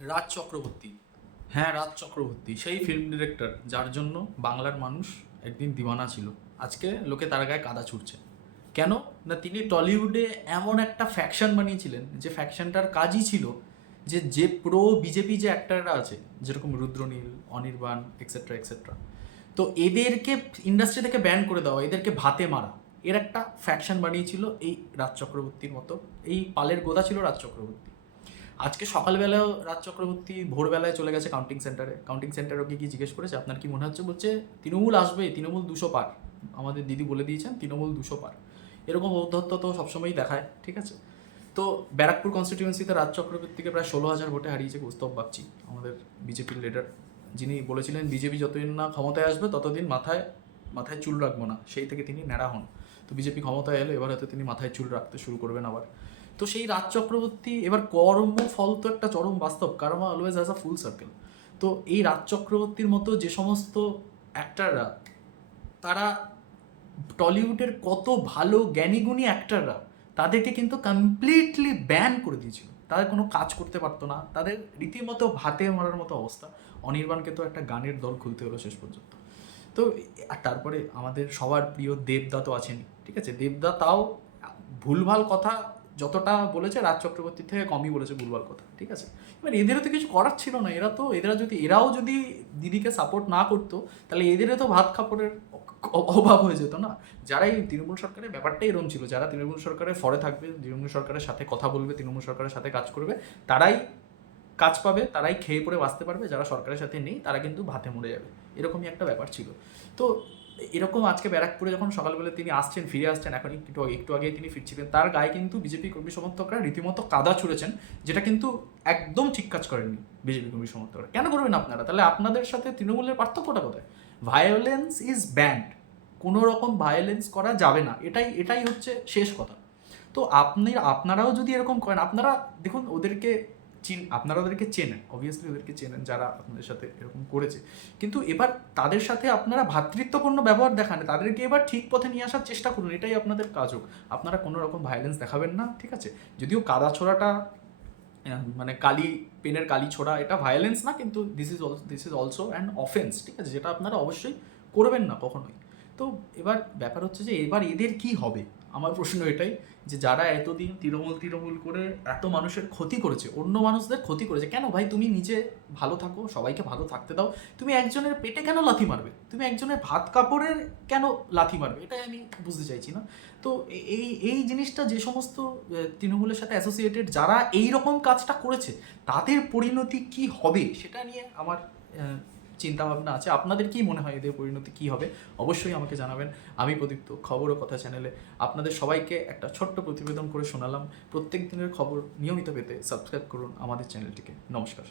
রাজ চক্রবর্তী। হ্যাঁ, রাজ চক্রবর্তী সেই film director যার জন্য বাংলার মানুষ একদিন দিওয়ানা ছিল। আজকে লোকে তার গায়ে কাদা ছুটছে। কেন? না, তিনি টলিউডে এমন একটা ফ্যাকশন বানিয়েছিলেন যে ফ্যাকশনটার কাজই ছিল যে প্রো বিজেপি যে অ্যাক্টাররা আছে, যেরকম রুদ্রনীল, অনির্বাণ, এক্সেট্রা এক্সেট্রা, তো এদেরকে ইন্ডাস্ট্রি থেকে ব্যান করে দেওয়া, এদেরকে ভাতে মারা, এর একটা ফ্যাকশন বানিয়েছিল এই রাজ চক্রবর্তীর মতো। এই পালের গোদা ছিল রাজ চক্রবর্তী। আজকে সকালবেলাও রাজ চক্রবর্তী ভোরবেলায় চলে গেছে কাউন্টিং সেন্টারে। কাউন্টিং সেন্টারে ওকে কি জিজ্ঞেস করেছে, আপনার কি মনে হচ্ছে? বলছে তৃণমূল আসবে, তৃণমূল 200 পার। আমাদের দিদি বলে দিয়েছেন তৃণমূল 200 পার। এরকম ঔদ্ধত্য তো সবসময়ই দেখায়, ঠিক আছে। তো ব্যারাকপুর কনস্টিটিউয়েন্সিতে রাজ চক্রবর্তীকে প্রায় 16,000 ভোটে হারিয়েছে কৌস্তব বাগচি, আমাদের বিজেপির লিডার, যিনি বলেছিলেন বিজেপি যতদিন না ক্ষমতায় আসবে ততদিন মাথায় মাথায় চুল রাখবো না। সেই থেকে তিনি ন্যাড়া হন। তো বিজেপি ক্ষমতায় এলো, এবার হয়তো তিনি মাথায় চুল রাখতে শুরু করবেন আবার। তো সেই রাজ চক্রবর্তী এবার কর্মফল তো একটা চরম বাস্তব, karma always has a full circle. তো এই রাজ চক্রবর্তীর মতো যে সমস্ত অ্যাক্টাররা, তারা টলিউডের কত ভালো জ্ঞানীগুণী অ্যাক্টাররা, তাদেরকে কিন্তু কমপ্লিটলি ব্যান করে দিয়েছিল। তাদের কোনো কাজ করতে পারতো না, তাদের রীতিমতো ভাতে মারার মতো অবস্থা। অনির্বাণকে তো একটা গানের দল খুলতে হলো শেষ পর্যন্ত। তো আর তারপরে আমাদের সবার প্রিয় দেবদা তো আছেনই, ঠিক আছে। দেবদা তাও ভুলভাল কথা যতটা বলেছে রাজ চক্রবর্তীর থেকে কমই বলেছে ভুলভাল কথা, ঠিক আছে। এবার এদেরও তো কিছু করার ছিল না, এরাও যদি দিদিকে সাপোর্ট না করতো, তাহলে এদেরও তো ভাত কাপড়ের অভাব হয়ে যেত না। যারা এই তৃণমূল সরকারের ব্যাপারটাই এরকম ছিল, যারা তৃণমূল সরকারের ফরে থাকবে, তৃণমূল সরকারের সাথে কথা বলবে, তৃণমূল সরকারের সাথে কাজ করবে, তারাই কাজ পাবে, তারাই খেয়ে পড়ে বাঁচতে পারবে। যারা সরকারের সাথে নেই তারা কিন্তু ভাতে মরে যাবে, এরকমই একটা ব্যাপার ছিল। তো এরকম আজকে ব্যারাকপুরে যখন সকালবেলা তিনি আসছেন, ফিরে আসছেন, এখন একটু আগে তিনি ফিরছিলেন, তার গায়ে কিন্তু বিজেপি কর্মী সমর্থকরা রীতিমতো কাদা ছুঁড়েছেন, যেটা কিন্তু একদম ঠিক কাজ করেননি বিজেপি কর্মী সমর্থকরা। কেন করবেন আপনারা? তাহলে আপনাদের সাথে তৃণমূলের পার্থক্যটা কোথায়? Violence is band. কোনো রকম ভায়োলেন্স করা যাবে না, এটাই হচ্ছে শেষ কথা। তো আপনারাও যদি এরকম করেন, আপনারা দেখুন ওদেরকে আপনারা ওদেরকে চেনেন, অবভিয়াসলি ওদেরকে চেনেন যারা আপনাদের সাথে এরকম করেছে। কিন্তু এবার তাদের সাথে আপনারা ভ্রাতৃত্বপূর্ণ ব্যবহার দেখান, তাদেরকে এবার ঠিক পথে নিয়ে আসার চেষ্টা করুন, এটাই আপনাদের কাজ হোক। আপনারা কোনো রকম ভায়োলেন্স দেখাবেন না, ঠিক আছে। যদিও কাদা ছোড়াটা মানে পেনের কালি ছোড়া, এটা ভায়োলেন্স না, কিন্তু this is also an offence, ঠিক আছে, যেটা আপনারা অবশ্যই করবেন না কখনোই। তো এবার ব্যাপার হচ্ছে যে এবার এদের কি হবে। আমার প্রশ্ন এটাই, যে যারা এতদিন তৃণমূল তৃণমূল করে এত মানুষের ক্ষতি করেছে, অন্য মানুষদের ক্ষতি করেছে, কেন ভাই তুমি নিজে ভালো থাকো, সবাইকে ভালো থাকতে দাও। তুমি একজনের পেটে কেন লাথি মারবে? তুমি একজনের ভাত কাপড়ের কেন লাথি মারবে? এটাই আমি বুঝতে চাইছি না। তো এই জিনিসটা যে সমস্ত তৃণমূলের সাথে অ্যাসোসিয়েটেড যারা এই রকম কাজটা করেছে, তাদের পরিণতি কি হবে সেটা নিয়ে আমার চিন্তা ভাবনা আছে। আপনাদের কি মনে হয় এদের পরিণতি কি হবে? অবশ্যই আমাকে জানাবেন। আমি প্রদীপ্ত, খবর ও কথা চ্যানেলে আপনাদের সবাইকে একটা ছোট্ট প্রতিবেদন করে শোনালাম। প্রত্যেক দিনের খবর নিয়মিত পেতে সাবস্ক্রাইব করুন আমাদের চ্যানেলটিকে। নমস্কার।